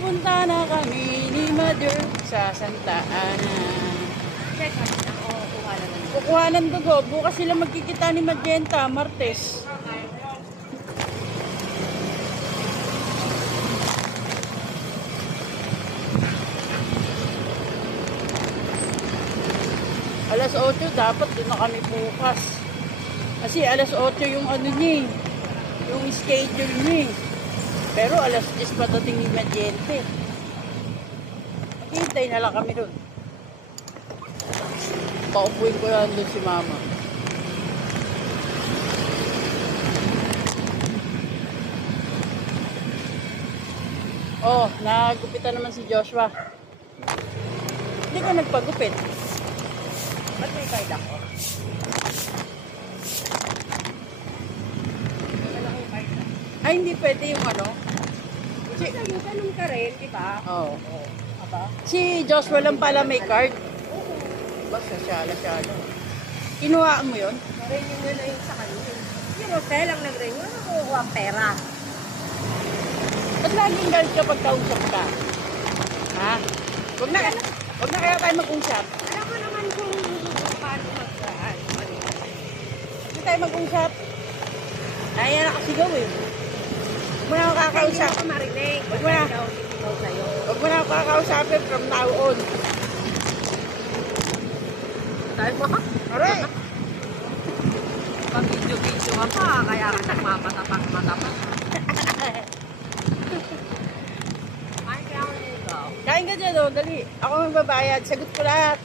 Pupunta na kami ni Mother sa Santa Ana. Check na o kuha na lang. Kukuha ng dugo. Bukas sila magkikita ni Magenta, Martes. Alas 8 dapat doon na kami bukas. Kasi alas 8 yung ano niya, yung schedule niya. Pero alas 10 patating ni Magenta. Hintay na lang kami doon. Paupuin ko lang doon si Mama. Oh, nagupitan naman si Joshua. Hindi ka nagpagupit. Ba't may card ako? Ay, hindi pwede yung ano. Kasi yung ganun ka rin, di ba? Oo. Oo. Aba? Si Joshua lang pala may card. Basta syala-syala. Kinuhaan mo yun? Na-renew nyo na yung sa kanila. Si Rosel ang nag-renew. Ano kukuha ang pera? Ba't laging galit ka pag kausap ka? Ha? Huwag na kaya tayo mag-usap. Alam mo naman kung paano mag-aan. Huwag na tayo mag-usap. Kaya na kasi gawin. Huwag mo na ako kakausap. Hindi ako marinig. Huwag mo na. Ikaw sa'yo. Huwag mo na ako kakausapin from now on. Dahil mo ka? Aray! Pag-video-video ka pa, kaya ka nagmamatapak-matapak. Ay, kaya ako nito. Kain ka dyan, oh. Dali. Ako magbabayad. Sagot ko lahat.